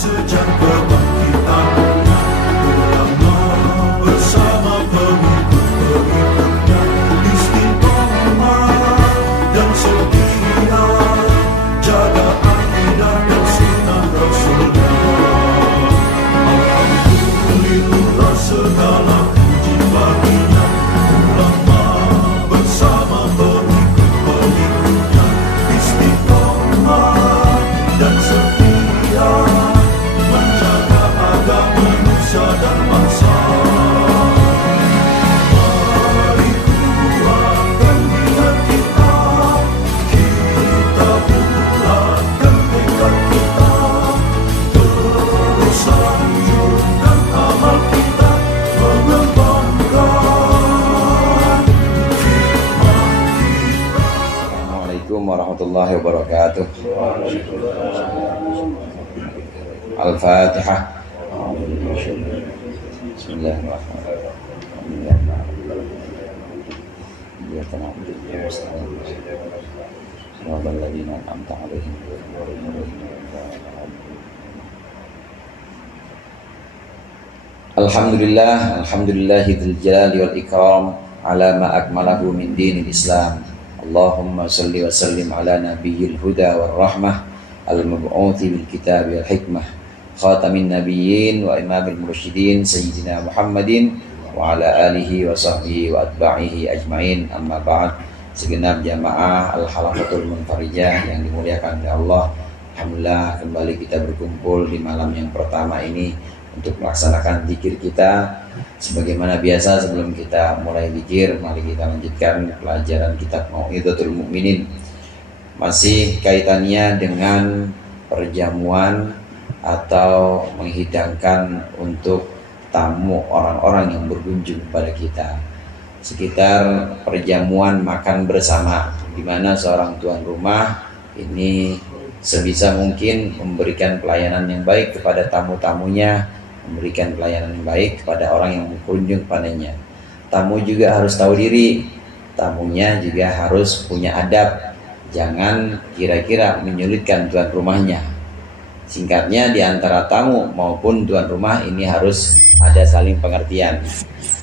sejak kebangkitannya, ulama bersama pengikut-pengikutnya istiqomah dan setia, jaga akidah dan sunnah Rasulnya. Alhamdulillah segala puji baginya, ulama bersama pengikut-pengikutnya istiqomah dan setia, menjaga agama manusia dan bangsa. Mari kuatkan niat kita, kita bulatkan tekad kita, terus lanjutkan amal kita, mengembangkan hikmah kita. Assalamualaikum warahmatullahi wabarakatuh. Al-Fatihah. Alhamdulillah, alhamdulillahil jalali wal ikram ala ma akmalahu min dinil Islam. Allahumma salli wa sallim ala nabiyyil huda wal rahmah al-mab'uthi bil kitab wal hikmah khatamin nabiyyin wa imamil mursyidin sayyidina Muhammadin wa ala alihi wa sahbihi wa atba'ihi ajmain. Amma ba'd. Segenap jamaah al-halaqatul munfarijah yang dimuliakan oleh Allah, alhamdulillah kembali kita berkumpul di malam yang pertama ini untuk melaksanakan zikir kita. Sebagaimana biasa, sebelum kita mulai zikir, mari kita lanjutkan pelajaran kitab Mau'izatul Mukminin. Masih kaitannya dengan perjamuan atau menghidangkan untuk tamu orang-orang yang berkunjung kepada kita. Sekitar perjamuan makan bersama, di mana seorang tuan rumah ini sebisa mungkin memberikan pelayanan yang baik kepada tamu-tamunya, memberikan pelayanan yang baik kepada orang yang berkunjung padanya. Tamu juga harus tahu diri, tamunya juga harus punya adab, jangan kira-kira menyulitkan tuan rumahnya. Singkatnya, di antara tamu maupun tuan rumah ini harus ada saling pengertian.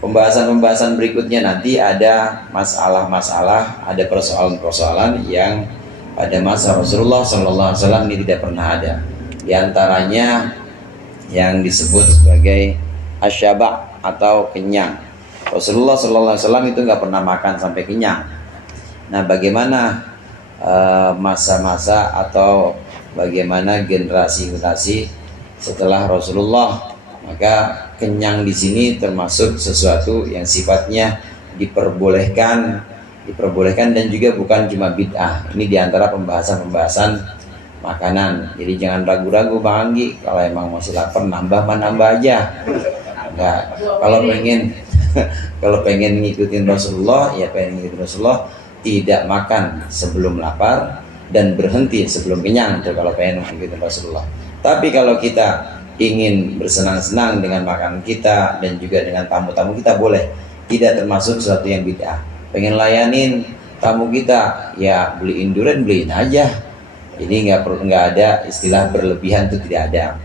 Pembahasan-pembahasan berikutnya nanti ada masalah-masalah, ada persoalan-persoalan yang pada masa Rasulullah SAW ini tidak pernah ada. Di antaranya yang disebut sebagai asyaba atau kenyang. Rasulullah SAW itu nggak pernah makan sampai kenyang. Nah, bagaimana masa-masa atau bagaimana generasi-generasi setelah Rasulullah? Maka kenyang di sini termasuk sesuatu yang sifatnya diperbolehkan dan juga bukan cuma bid'ah. Ini diantara pembahasan-pembahasan makanan. Jadi jangan ragu-ragu Bang Anggi, kalau emang masih lapar nambah aja. Enggak. Kalau pengen ngikutin Rasulullah, ya pengen ngikutin Rasulullah, tidak makan sebelum lapar dan berhenti sebelum kenyang. Itu kalau pengen ngikutin Rasulullah. Tapi kalau kita ingin bersenang-senang dengan makanan kita dan juga dengan tamu-tamu kita, boleh. Tidak termasuk sesuatu yang bid'ah. Pengen layanin tamu kita, ya beliin durian, beliin aja. Ini nggak ada istilah berlebihan, itu tidak ada.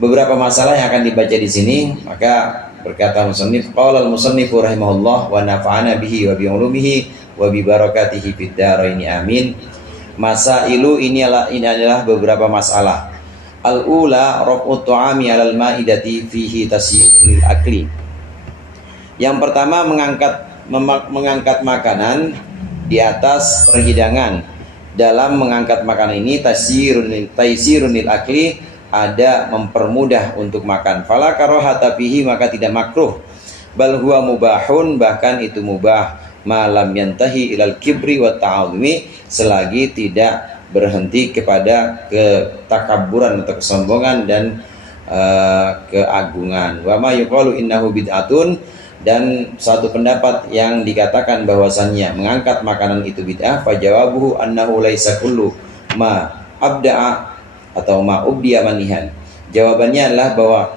Beberapa masalah yang akan dibaca di sini, maka berkata musannif, qala al-musannifu rahimahullah wa nafa'ana bihi wa bi ulumihi wa bi barakatihi fid dharain amin. Masailu ini adalah beberapa masalah. Al-ula raf'ut ta'ami 'alal ma'idati fihi tasyirul akli. Yang pertama, mengangkat makanan di atas perhidangan. Dalam mengangkat makanan ini taysirunil akli, ada mempermudah untuk makan. Fala karahata fihi, maka tidak makruh. Bal huwa mubahun, bahkan itu mubah. Malam yantahi ilal kibri wa ta'azumi, selagi tidak berhenti kepada ketakabburan atau kesombongan dan keagungan. Wa ma yuqalu innahu bid'atun, dan satu pendapat yang dikatakan bahwasannya mengangkat makanan itu bid'ah, fa jawabuhu annahu laisa kullu ma abda'a atau ma ubdiya manihan. Jawabannya adalah bahwa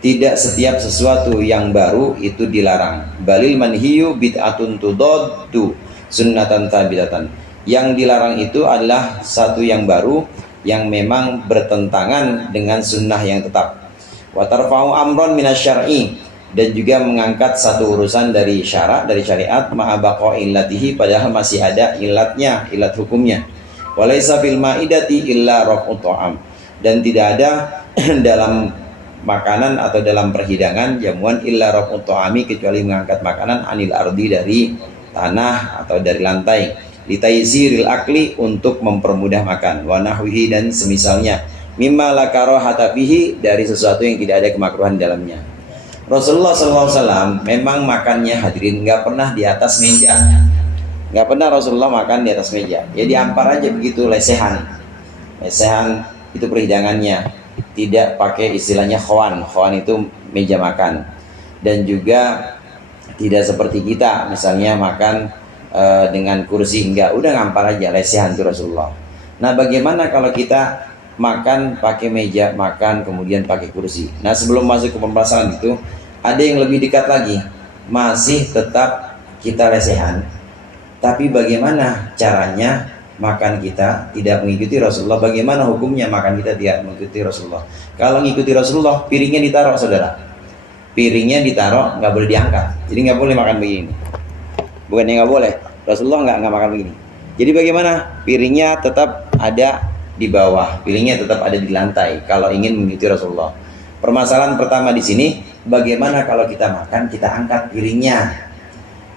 tidak setiap sesuatu yang baru itu dilarang. Balil manhiyu bid'atun tudaddu sunnatan tabitatan. Yang dilarang itu adalah satu yang baru yang memang bertentangan dengan sunnah yang tetap. Wa tarfa'u amron minasyar'i, dan juga mengangkat satu urusan dari syarak, dari syariat, ma'abaqa illatihi, padahal masih ada ilatnya, ilat hukumnya. Walaysa fil ma'idati illa raf'ut ta'am, dan tidak ada dalam makanan atau dalam perhidangan jamuan illa raf'ut ta'ami, kecuali mengangkat makanan anil ardi, dari tanah atau dari lantai, litaysiril akli, untuk mempermudah makan, wa nahwihi, dan semisalnya, mimma la karahata fihi, dari sesuatu yang tidak ada kemakruhan dalamnya. Rasulullah SAW memang makannya, hadirin, nggak pernah di atas meja, nggak pernah Rasulullah makan di atas meja. Ya diampar aja begitu, lesehan itu perhidangannya, tidak pakai istilahnya khoan itu meja makan. Dan juga tidak seperti kita misalnya makan dengan kursi, enggak, udah ngampar aja, lesehan itu Rasulullah. Nah, bagaimana kalau kita makan pakai meja makan kemudian pakai kursi? Nah, sebelum masuk ke pembahasan itu, ada yang lebih dekat lagi, masih tetap kita lesehan, tapi bagaimana caranya makan kita tidak mengikuti Rasulullah? Bagaimana hukumnya makan kita tidak mengikuti Rasulullah? Kalau mengikuti Rasulullah, piringnya ditaruh, saudara, piringnya ditaruh, nggak boleh diangkat, jadi nggak boleh makan begini. Bukannya nggak boleh, Rasulullah nggak makan begini. Jadi bagaimana? Piringnya tetap ada di bawah, piringnya tetap ada di lantai kalau ingin mengikuti Rasulullah. Permasalahan pertama di sini, bagaimana kalau kita makan kita angkat piringnya?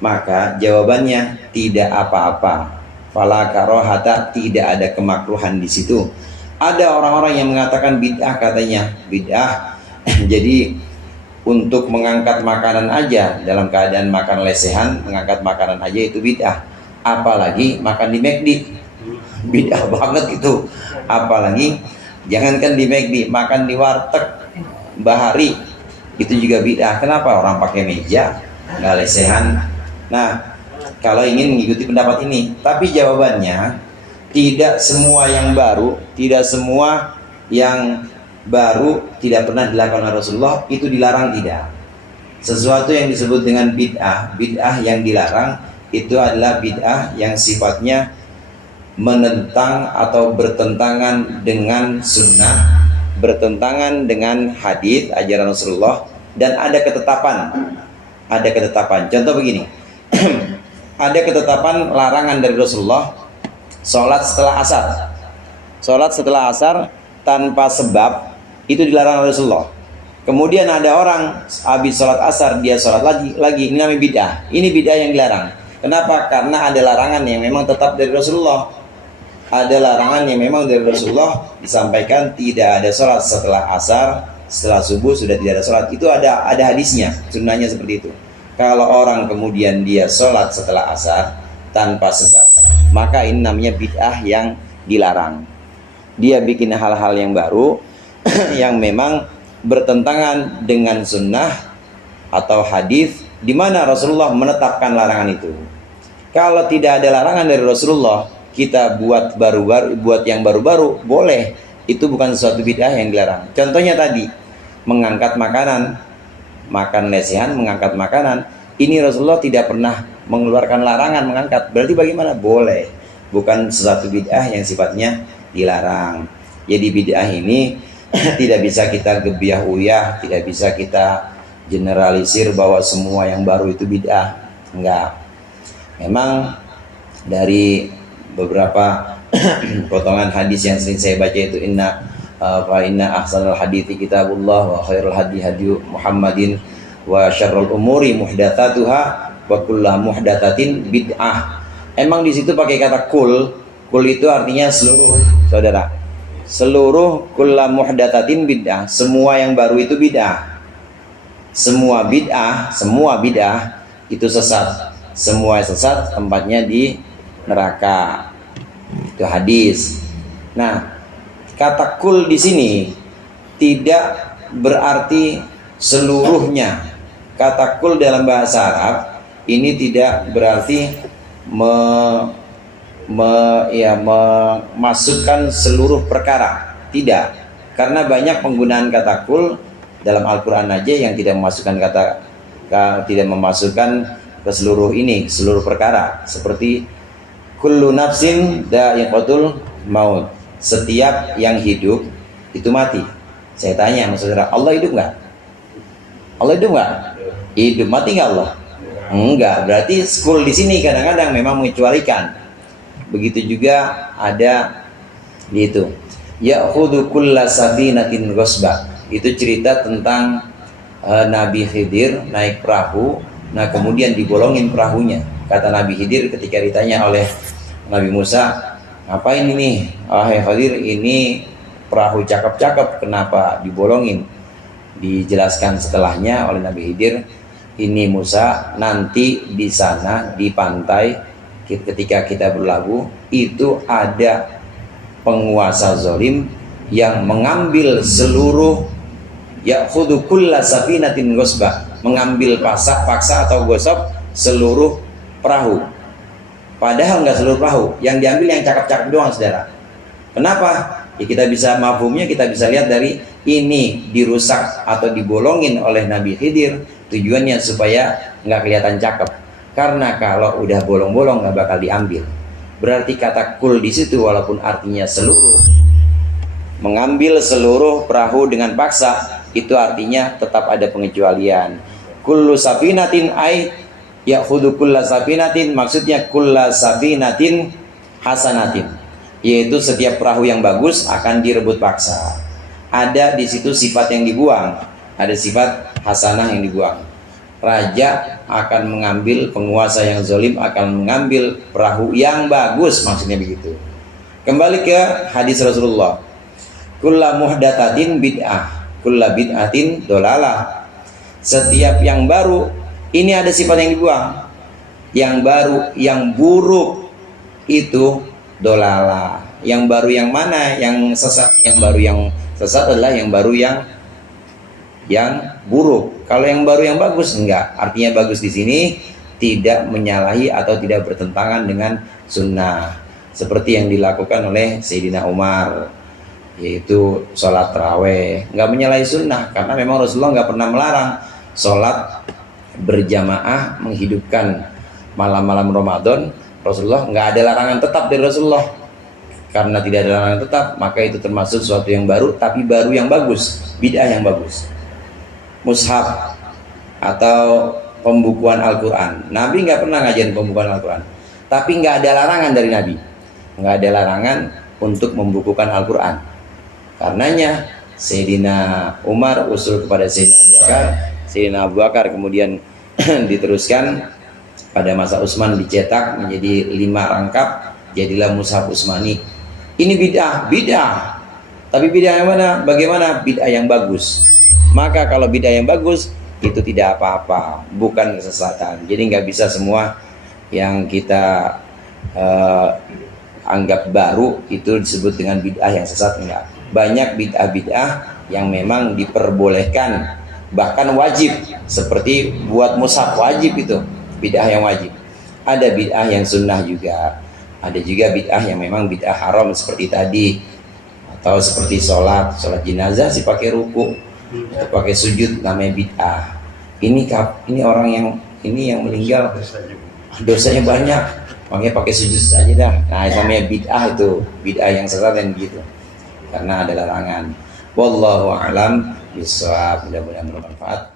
Maka jawabannya tidak apa-apa. Fala karohata, tidak ada kemakruhan di situ. Ada orang-orang yang mengatakan bid'ah, katanya bid'ah. Jadi untuk mengangkat makanan aja dalam keadaan makan lesehan, mengangkat makanan aja itu bid'ah. Apalagi makan di McD, bid'ah banget itu. Apalagi jangankan di McD, makan di warteg Bahari itu juga bid'ah. Kenapa? Orang pakai meja, nggak lesehan. Nah, kalau ingin mengikuti pendapat ini, tapi jawabannya tidak semua yang baru, tidak semua yang baru tidak pernah dilakukan oleh Rasulullah itu dilarang, tidak. Sesuatu yang disebut dengan bid'ah, bid'ah yang dilarang itu adalah bid'ah yang sifatnya menentang atau bertentangan dengan sunnah, bertentangan dengan hadis ajaran Rasulullah, dan ada ketetapan. Ada ketetapan. Contoh begini. Ada ketetapan larangan dari Rasulullah, sholat setelah asar. Sholat setelah asar tanpa sebab itu dilarang oleh Rasulullah. Kemudian ada orang habis sholat asar dia sholat lagi, ini namanya bid'ah. Ini bid'ah yang dilarang. Kenapa? Karena ada larangan yang memang tetap dari Rasulullah. Ada larangan yang memang dari Rasulullah, disampaikan tidak ada sholat setelah asar, setelah subuh sudah tidak ada sholat. Itu ada hadisnya, sunnahnya seperti itu. Kalau orang kemudian dia sholat setelah asar tanpa sebab, maka ini namanya bid'ah yang dilarang. Dia bikin hal-hal yang baru yang memang bertentangan dengan sunnah atau hadis, di mana Rasulullah menetapkan larangan itu. Kalau tidak ada larangan dari Rasulullah, kita buat yang baru-baru boleh, itu bukan suatu bid'ah yang dilarang. Contohnya tadi, mengangkat makanan, makan lesehan, mengangkat makanan, ini Rasulullah tidak pernah mengeluarkan larangan mengangkat. Berarti bagaimana? Boleh, bukan suatu bid'ah yang sifatnya dilarang. Jadi bid'ah ini tidak bisa kita gebiah uyah, tidak bisa kita generalisir bahwa semua yang baru itu bid'ah. Enggak. Memang dari beberapa potongan hadis yang sering saya baca itu, inna ahsanal hadithi kitabullah wa khairul hadi Muhammadin wa syarrul umuri muhdatsatuha wa kullu muhdatsatin bid'ah. Emang di situ pakai kata kul itu artinya seluruh, saudara. Seluruh kullu muhdatsatin bid'ah, semua yang baru itu bid'ah. Semua bid'ah itu sesat. Semua sesat tempatnya di neraka. Itu hadis. Nah, kata kul di sini tidak berarti seluruhnya. Kata kul dalam bahasa Arab ini tidak berarti memasukkan seluruh perkara. Tidak. Karena banyak penggunaan kata kul dalam Al-Qur'an aja yang tidak memasukkan ke seluruh perkara, seperti kullu nafsin dha'iqatul maut, setiap yang hidup itu mati. Saya tanya sama saudara, Allah hidup nggak? Allah hidup nggak? Hidup. Mati nggak Allah? Enggak. Berarti school di sini kadang-kadang memang mengecualikan. Begitu juga ada di itu. Ya'khudhu kulla safinatin ghasba. Itu cerita tentang Nabi Khidir naik perahu. Nah kemudian dibolongin perahunya. Kata Nabi Khidir ketika ditanya oleh Nabi Musa, ngapain ini? Wahai Khidir, ini perahu cakep-cakep, kenapa dibolongin? Dijelaskan setelahnya oleh Nabi Khidir, ini Musa, nanti di sana di pantai ketika kita berlabuh itu ada penguasa zalim yang mengambil seluruh ya'khudhu kulla safinatin ghasba, mengambil paksa atau gosok seluruh perahu. Padahal nggak seluruh perahu, yang diambil yang cakep-cakep doang, saudara. Kenapa? Ya kita bisa mafhumnya, kita bisa lihat dari ini dirusak atau dibolongin oleh Nabi Khidir, tujuannya supaya nggak kelihatan cakep. Karena kalau udah bolong-bolong nggak bakal diambil. Berarti kata kul di situ walaupun artinya seluruh, mengambil seluruh perahu dengan paksa, itu artinya tetap ada pengecualian. Kullu safinatin ay ya'khudhu kulla safinatin, maksudnya kulla safinatin hasanatin, yaitu setiap perahu yang bagus akan direbut paksa. Ada di situ sifat yang dibuang, ada sifat hasanah yang dibuang. Raja akan mengambil, penguasa yang zalim akan mengambil perahu yang bagus, maksudnya begitu. Kembali ke hadis Rasulullah, kulla muhdatsatin bid'ah, kulla bid'atin dolalah. Setiap yang baru, ini ada sifat yang dibuang. Yang baru, yang buruk itu dolalah. Yang baru yang mana? Yang sesat. Yang baru yang sesat adalah yang baru yang buruk. Kalau yang baru yang bagus enggak. Artinya bagus di sini tidak menyalahi atau tidak bertentangan dengan sunnah. Seperti yang dilakukan oleh Sayyidina Umar, yaitu sholat taraweh. Enggak menyalahi sunnah karena memang Rasulullah enggak pernah melarang sholat berjamaah menghidupkan malam-malam Ramadan. Rasulullah enggak ada larangan tetap dari Rasulullah. Karena tidak ada larangan tetap, maka itu termasuk sesuatu yang baru, tapi baru yang bagus, bid'ah yang bagus. Mushaf atau pembukuan Al-Quran, Nabi nggak pernah ngajarin pembukuan Al-Quran, tapi nggak ada larangan dari Nabi, nggak ada larangan untuk membukukan Al-Quran. Karenanya Sayyidina Umar usul kepada Sayyidina Abu Bakar kemudian diteruskan pada masa Utsman, dicetak menjadi 5 rangkap, jadilah Mushaf Utsmani. Ini bid'ah, tapi bid'ah yang mana? Bagaimana? Bid'ah yang bagus. Maka kalau bid'ah yang bagus itu tidak apa-apa, bukan kesesatan. Jadi nggak bisa semua yang kita anggap baru itu disebut dengan bid'ah yang sesat, enggak. Banyak bid'ah-bid'ah yang memang diperbolehkan, bahkan wajib, seperti buat mushaf wajib, itu bid'ah yang wajib. Ada bid'ah yang sunnah juga, ada juga bid'ah yang memang bid'ah haram seperti tadi, atau seperti sholat jenazah sih pakai ruku, pakai sujud, namanya bid'ah. Ini orang yang meninggal dosanya banyak, makanya pakai sujud saja dah. Nah, namanya bid'ah, itu bid'ah yang sesat dan gitu, karena ada larangan. Wallahu a'lam bishawab. Mudah-mudahan bermanfaat.